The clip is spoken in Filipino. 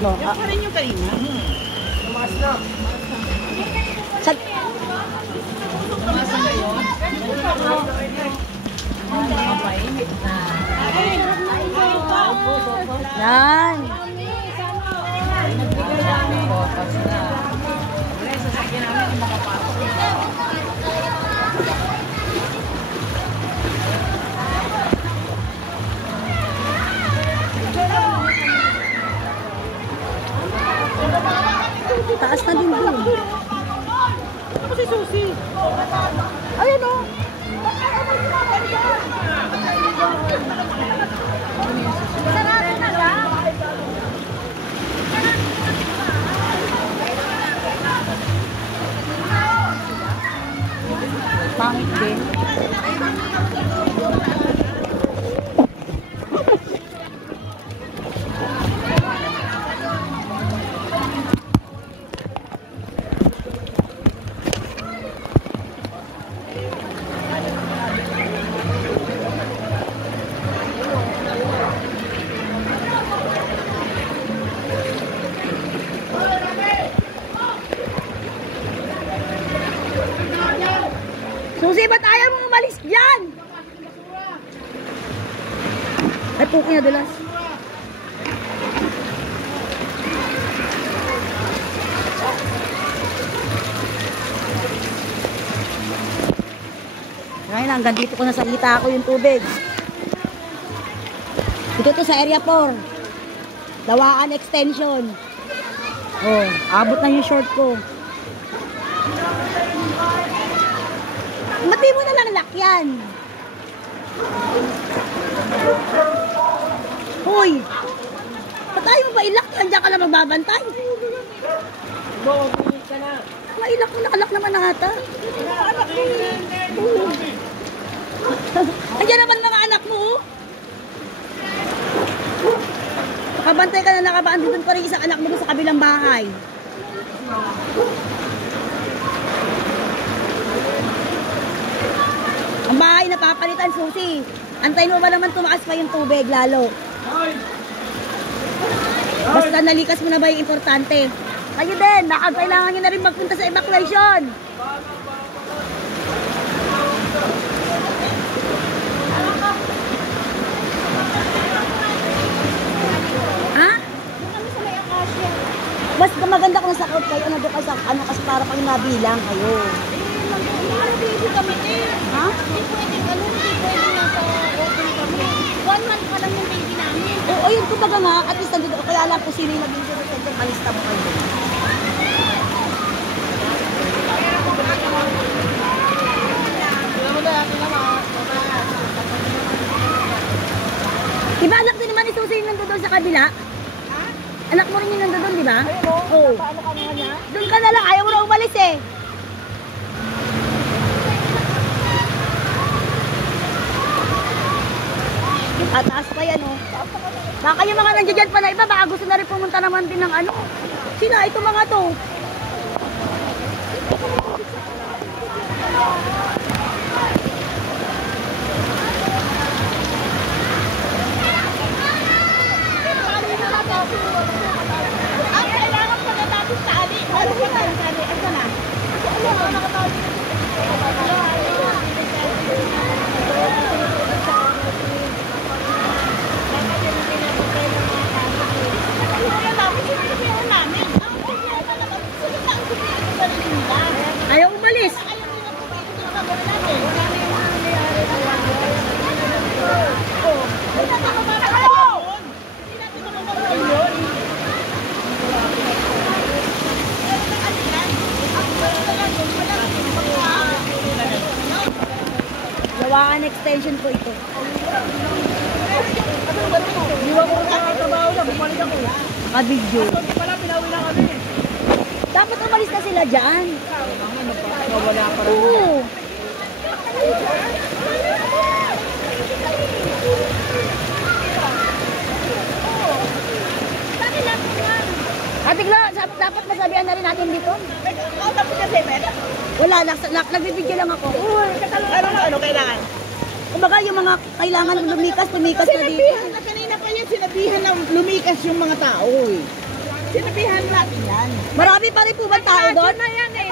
No, Yan pa rin yung kanina. Tumaas na. Sa... Tumaas na ngayon. Mainit na. Yan. Potas na. Wala, sasakyan namin kung makapasok. Taas na din doon. Ako si Susi. Ayan o. Sarado na lang. Pangit din. Susi, ba't ayaw mong umalis dyan? Ay, puki na dulas. Ngayon, hanggang dito ko nasakita ako yung tubig. Dito to sa area 4. Dawaan extension. Oh, abot na yung short ko. Mati mo na lang lakyan. Hoy! Patay mo ba ilak? Diyan ka lang magbabantay. Mailak mo, nakalak naman na ata. Andiyan naman mga anak mo. Nakabantay ka na, nakabaan dito pa rin isang anak mo sa kabilang bahay. Ang bahay na papalitan, Susi. Antayin mo ba naman tumaas pa yung tubig lalo? Basta nalikas mo na ba yung importante? Kayo din, kailangan nyo na rin magpunta sa evacuation. Ha? Mas maganda kung nasa out kayo, ano doon sa ano kasi para pang nabilang kayo. Ha? Hindi pwedeng ano, hindi pwedeng nasa open kami. 1 month pa lang yung baby namin. Oo, yun kumbaga nga, at least nandito, kaya alam ko sino yung naging sino, malista mo kayo. Diba anak din naman ni Susi yung nandun sa kabila? Ha? Anak mo rin yung nandun, di ba? Oo. Paano ka naman niya? Doon ka na lang, ayaw mo na umalis eh. Ataas pa yan oh. Baka yung mga nandiyan dyan pa na iba, baka gusto na rin pumunta naman din ng ano. Sina? Ito mga to. Ang kailangan pagkatapos sa ali. Ano ba tayo sa ali? Asa na? Ano ba nakatawag? Ayaw umalis. Dawaan extension po ito. Iwan ko sa trabaho na, bumalik ako. Naka-video. Pala, pinawi na kami. Dapat umalis na sila dyan. Wala pa rin. Oo. Ate Glo, dapat masabihan na rin natin dito. Wala, nagbibigyan lang ako. Ano kailangan? Kumbaga yung mga kailangan lumikas na dito. Kanina pa yan, sinabihan na lumikas yung mga tao eh. Sinabihan natin yan. Marami pa rin po ba tao doon? Na yan eh.